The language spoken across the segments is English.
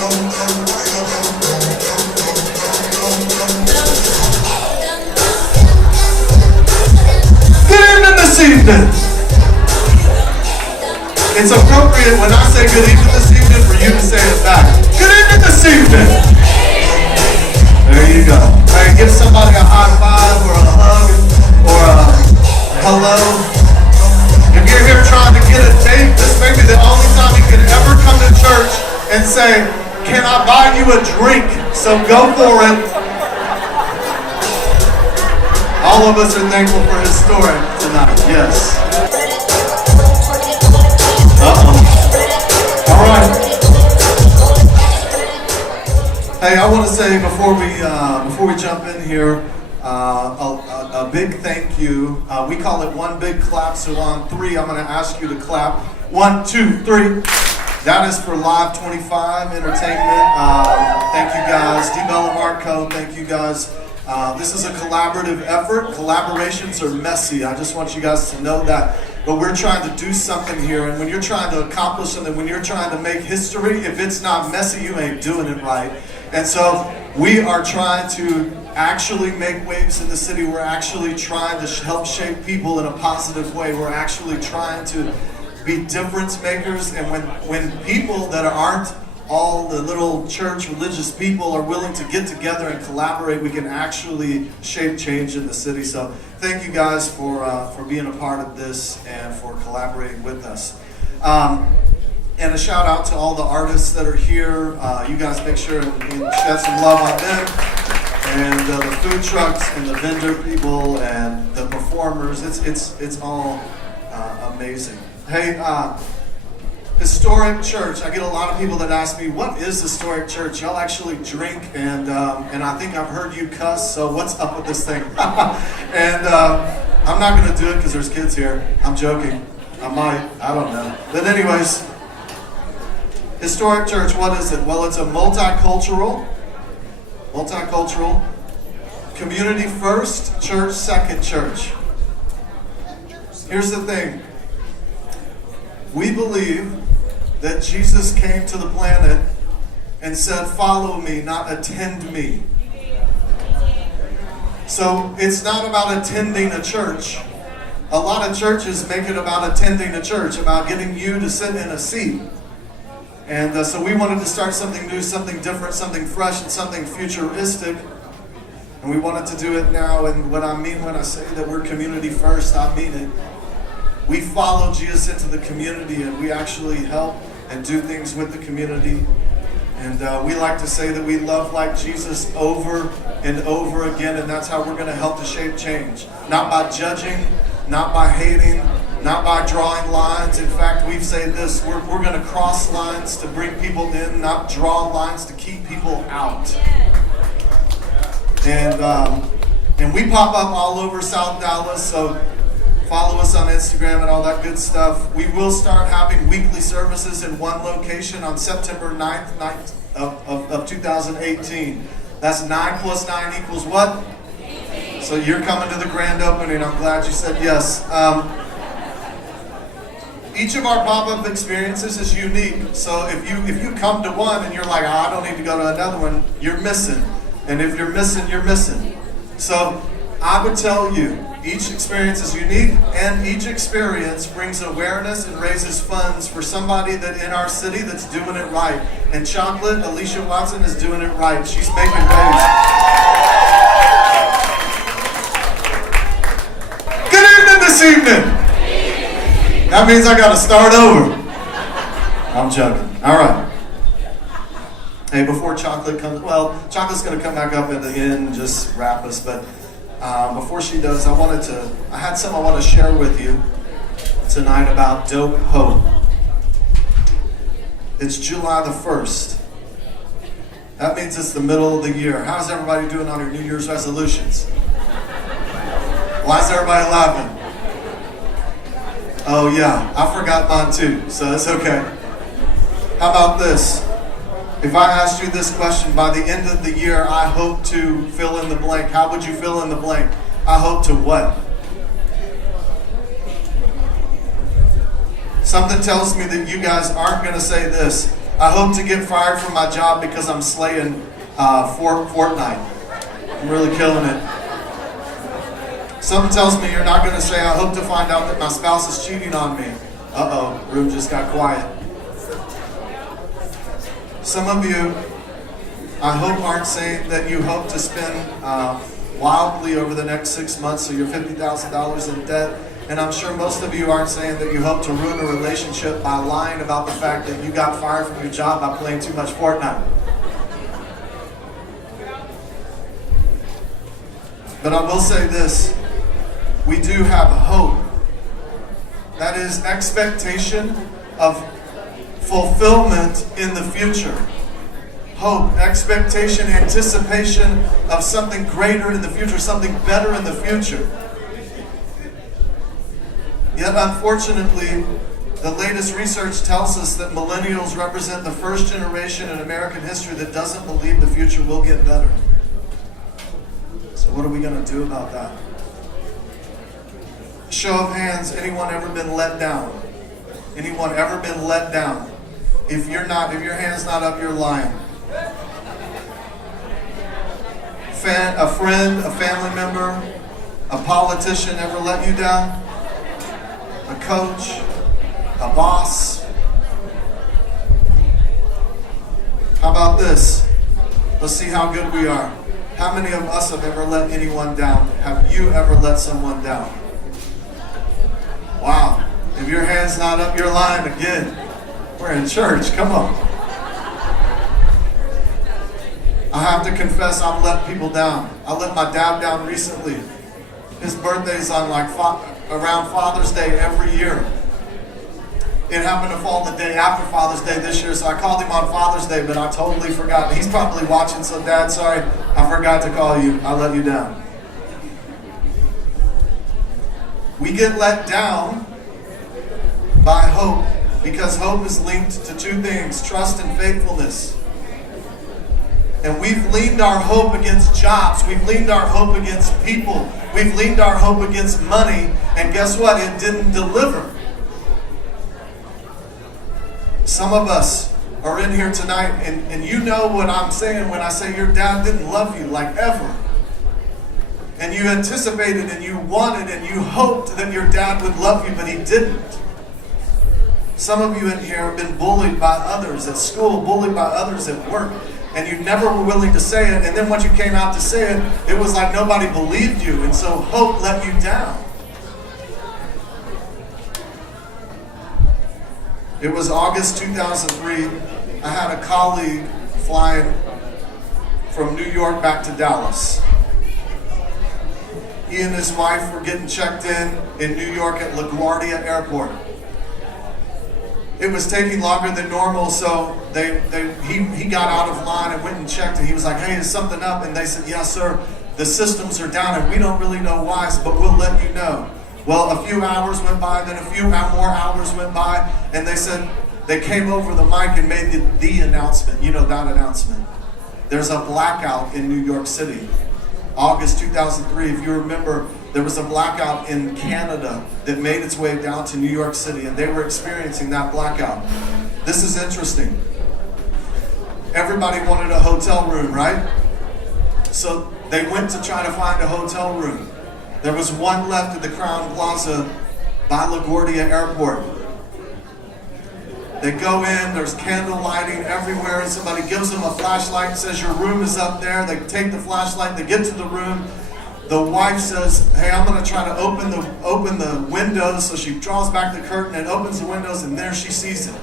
Good evening this evening. It's appropriate when I say good evening this evening for you to say it back. Good evening this evening. There you go. All right, give somebody a high five or a hug or a hello. If you're here trying to get a date, this may be the only time you can ever come to church and say, can I buy you a drink? So go for it. All of us are thankful for Historic tonight. Yes. All right. Hey, I want to say before we jump in here, a big thank you. We call it one big clap. So on 3, I'm going to ask you to clap. 1, 2, 3. That is for Live 25 Entertainment. Thank you guys. Deep Ellum Art Co. Thank you guys. This is a collaborative effort. Collaborations are messy. I just want you guys to know that. But we're trying to do something here. And when you're trying to accomplish something, when you're trying to make history, if it's not messy, you ain't doing it right. And so we are trying to actually make waves in the city. We're actually trying to help shape people in a positive way. We're actually trying to be difference makers. And when people that aren't all the little church religious people are willing to get together and collaborate, we can actually shape change in the city. So thank you guys for being a part of this and for collaborating with us. And a shout out to all the artists that are here. You guys make sure and shed some love on them. And the food trucks and the vendor people and the performers. It's all amazing. Hey, Historic Church. I get a lot of people that ask me, what is Historic Church? Y'all actually drink, and I think I've heard you cuss, so what's up with this thing? And I'm not going to do it because there's kids here. I'm joking. I might. I don't know. But anyways, Historic Church, what is it? Well, it's a multicultural, community first, church second church. Here's the thing. We believe that Jesus came to the planet and said, follow me, not attend me. So it's not about attending a church. A lot of churches make it about attending a church, about getting you to sit in a seat. And so we wanted to start something new, something different, something fresh, and something futuristic. And we wanted to do it now. And what I mean when I say that we're community first, I mean it. We follow Jesus into the community, and we actually help and do things with the community. And we like to say that we love like Jesus over and over again, and that's how we're going to help to shape change. Not by judging, not by hating, not by drawing lines. In fact, we've said this, we're going to cross lines to bring people in, not draw lines to keep people out. And we pop up all over South Dallas, so follow us on Instagram and all that good stuff. We will start having weekly services in one location on September 9th of 2018. That's 9 plus 9 equals what? So you're coming to the grand opening. I'm glad you said yes. Each of our pop-up experiences is unique. So if you come to one and you're like, oh, I don't need to go to another one, you're missing. And if you're missing, you're missing. So I would tell you, each experience is unique, and each experience brings awareness and raises funds for somebody that in our city that's doing it right. And Chocolate, Alicia Watson, is doing it right. She's making waves. Good evening this evening. That means I got to start over. I'm joking. All right. Hey, before Chocolate comes, well, Chocolate's going to come back up at the end and just wrap us, but before she does, I had something I want to share with you tonight about Dope Hope. It's July the 1st. That means it's the middle of the year. How's everybody doing on your New Year's resolutions? Why is everybody laughing? Oh yeah, I forgot mine too, so it's okay. How about this? If I asked you this question, by the end of the year, I hope to fill in the blank. How would you fill in the blank? I hope to what? Something tells me that you guys aren't going to say this. I hope to get fired from my job because I'm slaying Fortnite. I'm really killing it. Something tells me you're not going to say, I hope to find out that my spouse is cheating on me. Uh-oh, room just got quiet. Some of you, I hope, aren't saying that you hope to spend wildly over the next 6 months, so you're $50,000 in debt. And I'm sure most of you aren't saying that you hope to ruin a relationship by lying about the fact that you got fired from your job by playing too much Fortnite. But I will say this, we do have a hope. That is expectation of fulfillment in the future. Hope, expectation, anticipation of something greater in the future, something better in the future. Yet unfortunately, the latest research tells us that millennials represent the first generation in American history that doesn't believe the future will get better. So what are we going to do about that? Show of hands, anyone ever been let down? Anyone ever been let down? If your hand's not up, you're lying. A friend, a family member, a politician ever let you down? A coach, a boss? How about this? Let's see how good we are. How many of us have ever let anyone down? Have you ever let someone down? Wow. If your hand's not up, you're lying again. We're in church. Come on. I have to confess, I've let people down. I let my dad down recently. His birthday's on around Father's Day every year. It happened to fall the day after Father's Day this year, so I called him on Father's Day, but I totally forgot. He's probably watching, so Dad, sorry, I forgot to call you. I let you down. We get let down by hope, because hope is linked to two things, trust and faithfulness. And we've leaned our hope against jobs. We've leaned our hope against people. We've leaned our hope against money. And guess what? It didn't deliver. Some of us are in here tonight, and you know what I'm saying when I say your dad didn't love you like ever. And you anticipated and you wanted and you hoped that your dad would love you, but he didn't. Some of you in here have been bullied by others at school, bullied by others at work. And you never were willing to say it, and then once you came out to say it, it was like nobody believed you, and so hope let you down. It was August 2003. I had a colleague flying from New York back to Dallas. He and his wife were getting checked in New York at LaGuardia Airport. It was taking longer than normal, so he got out of line and went and checked, and he was like, hey, is something up? And they said, yes, sir, the systems are down, and we don't really know why, but we'll let you know. Well, a few hours went by, then a few more hours went by, and they said, they came over the mic and made the announcement. You know that announcement. There's a blackout in New York City. August 2003, if you remember, there was a blackout in Canada that made its way down to New York City, and they were experiencing that blackout. This is interesting. Everybody wanted a hotel room, right? So they went to try to find a hotel room. There was one left at the Crown Plaza by LaGuardia Airport. They go in, there's candle lighting everywhere, and somebody gives them a flashlight and says, your room is up there. They take the flashlight, they get to the room. The wife says, hey, I'm going to try to open the windows. So she draws back the curtain and opens the windows, and there she sees it.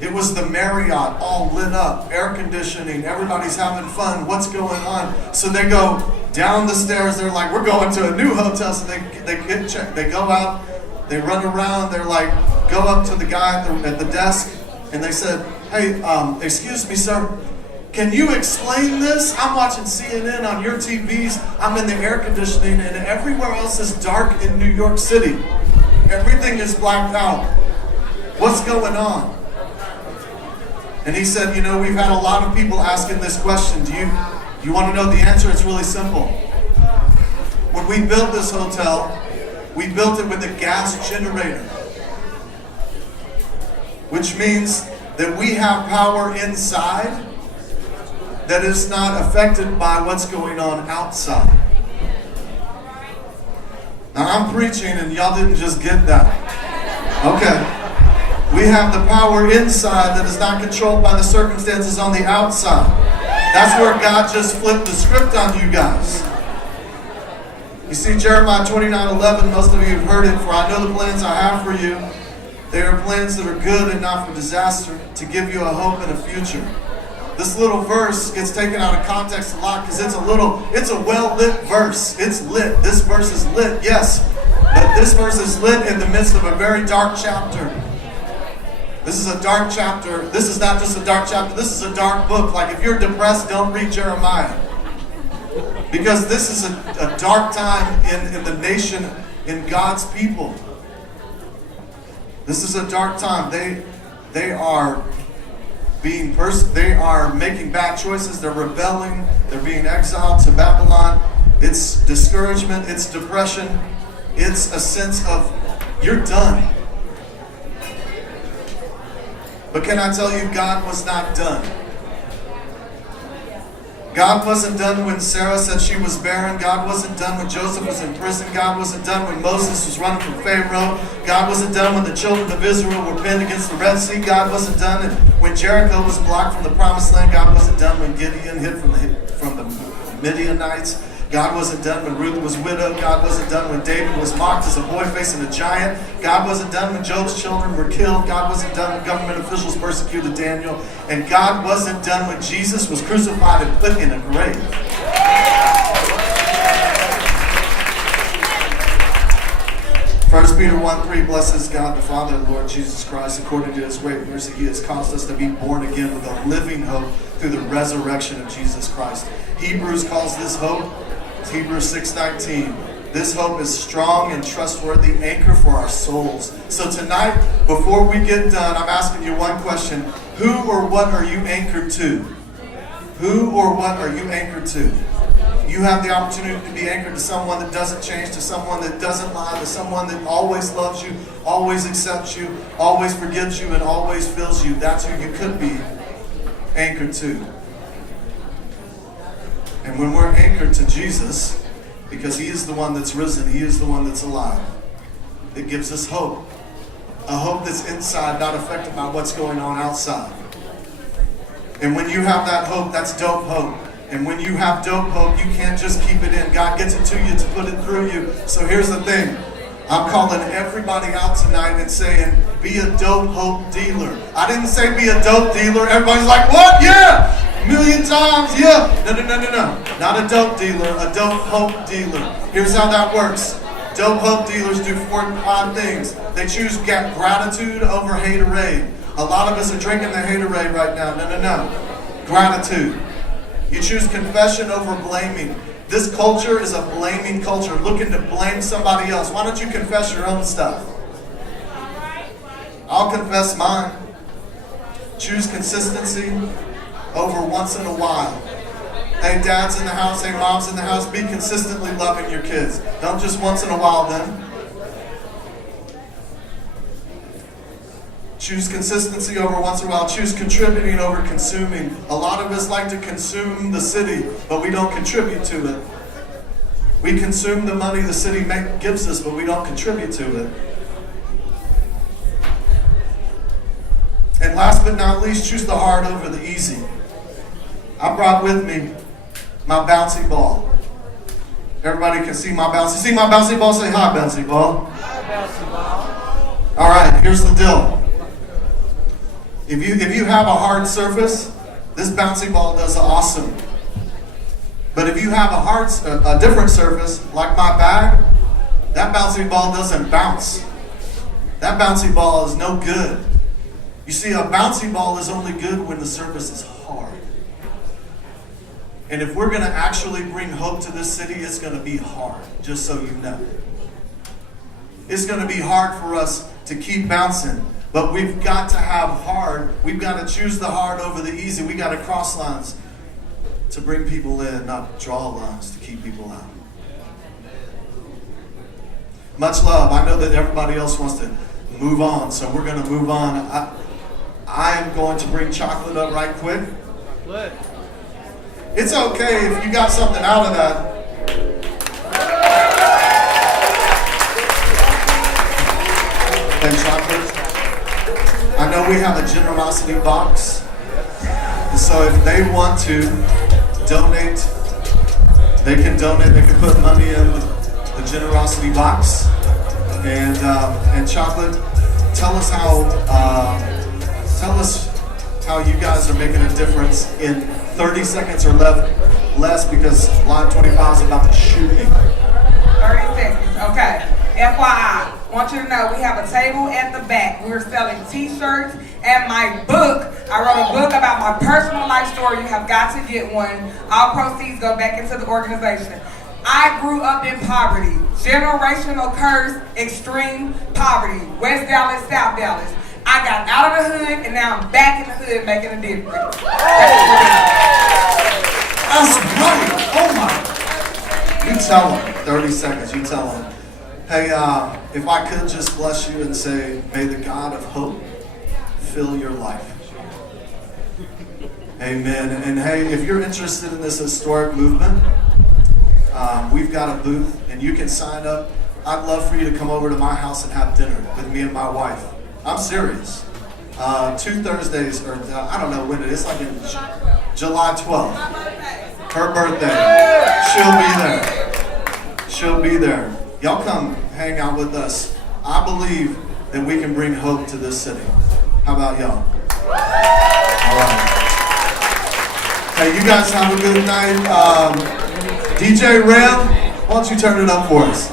It was the Marriott, all lit up, air conditioning, everybody's having fun. What's going on? So they go down the stairs. They're like, we're going to a new hotel. So they get checked. They go out, they run around. They're like, go up to the guy at the desk, and they said, hey, excuse me, sir. Can you explain this? I'm watching CNN on your TVs. I'm in the air conditioning, and everywhere else is dark in New York City. Everything is blacked out. What's going on? And he said, you know, we've had a lot of people asking this question. Do you want to know the answer? It's really simple. When we built this hotel, we built it with a gas generator, which means that we have power inside that is not affected by what's going on outside. Now I'm preaching and y'all didn't just get that. Okay. We have the power inside that is not controlled by the circumstances on the outside. That's where God just flipped the script on you guys. You see, Jeremiah 29:11, most of you have heard it. For I know the plans I have for you. They are plans that are good and not for disaster, to give you a hope and a future. This little verse gets taken out of context a lot because it's a well-lit verse. It's lit. This verse is lit, yes. But this verse is lit in the midst of a very dark chapter. This is a dark chapter. This is not just a dark chapter. This is a dark book. Like if you're depressed, don't read Jeremiah. Because this is a dark time in the nation, in God's people. This is a dark time. They are they are making bad choices. They're rebelling. They're being exiled to Babylon. It's discouragement. It's depression. It's a sense of you're done. But can I tell you, God was not done. God wasn't done when Sarah said she was barren. God wasn't done when Joseph was in prison. God wasn't done when Moses was running from Pharaoh. God wasn't done when the children of Israel were pinned against the Red Sea. God wasn't done when Jericho was blocked from the Promised Land. God wasn't done when Gideon hid from the Midianites. God wasn't done when Ruth was widowed. God wasn't done when David was mocked as a boy facing a giant. God wasn't done when Job's children were killed. God wasn't done when government officials persecuted Daniel. And God wasn't done when Jesus was crucified and put in a grave. 1 Peter 1:3, blesses God the Father and Lord Jesus Christ, according to his great mercy, he has caused us to be born again with a living hope through the resurrection of Jesus Christ. Hebrews calls this hope, Hebrews 6:19. This hope is strong and trustworthy anchor for our souls. So tonight, before we get done, I'm asking you one question. Who or what are you anchored to? Who or what are you anchored to? You have the opportunity to be anchored to someone that doesn't change, to someone that doesn't lie, to someone that always loves you, always accepts you, always forgives you, and always fills you. That's who you could be anchored to. And when we're anchored to Jesus, because he is the one that's risen, he is the one that's alive, it gives us hope. A hope that's inside, not affected by what's going on outside. And when you have that hope, that's dope hope. And when you have dope hope, you can't just keep it in. God gets it to you to put it through you. So here's the thing. I'm calling everybody out tonight and saying, be a dope hope dealer. I didn't say be a dope dealer. Everybody's like, what? Yeah! A million times, yeah. No. Not a dope dealer, a dope hope dealer. Here's how that works. Dope hope dealers do 4 to 5 things. They choose gratitude over haterade. A lot of us are drinking the haterade right now. No. Gratitude. You choose confession over blaming. This culture is a blaming culture, looking to blame somebody else. Why don't you confess your own stuff? I'll confess mine. Choose consistency over once in a while. Hey, dad's in the house. Hey, mom's in the house. Be consistently loving your kids. Don't just once in a while then. Choose consistency over once in a while. Choose contributing over consuming. A lot of us like to consume the city, but we don't contribute to it. We consume the money the city gives us, but we don't contribute to it. And last but not least, choose the hard over the easy. I brought with me my bouncy ball. Everybody can see my bouncy. See my bouncy ball? Say hi, bouncy ball. Hi, bouncy ball. All right, here's the deal. If you have a hard surface, this bouncy ball does awesome. But if you have a different surface, like my bag, that bouncy ball doesn't bounce. That bouncy ball is no good. You see, a bouncy ball is only good when the surface is hard. And if we're going to actually bring hope to this city, it's going to be hard, just so you know. It's going to be hard for us to keep bouncing. But we've got to have hard. We've got to choose the hard over the easy. We've got to cross lines to bring people in, not draw lines to keep people out. Much love. I know that everybody else wants to move on, so we're going to move on. I am going to bring chocolate up right quick. It's okay if you got something out of that. And chocolate. I know we have a generosity box. So if they want to donate, they can donate. They can put money in the generosity box. And chocolate, tell us how you guys are making a difference in 30 seconds or less, because line 25 is about to shoot me. 30 seconds, okay. FYI, want you to know we have a table at the back. We're selling t-shirts and my book. I wrote a book about my personal life story. You have got to get one. All proceeds go back into the organization. I grew up in poverty, generational curse, extreme poverty, West Dallas, South Dallas. I got out of the hood and now I'm back in the hood making a difference. That's right. Oh my. You tell them. 30 seconds. You tell them. Hey, if I could just bless you and say, may the God of hope fill your life. Amen. And hey, if you're interested in this historic movement, we've got a booth and you can sign up. I'd love for you to come over to my house and have dinner with me and my wife. I'm serious. 2 Thursdays, or I don't know when it is, like in July 12th. Her birthday. She'll be there. Y'all come hang out with us. I believe that we can bring hope to this city. How about y'all? All right. Hey, you guys have a good night. DJ Ram, why don't you turn it up for us?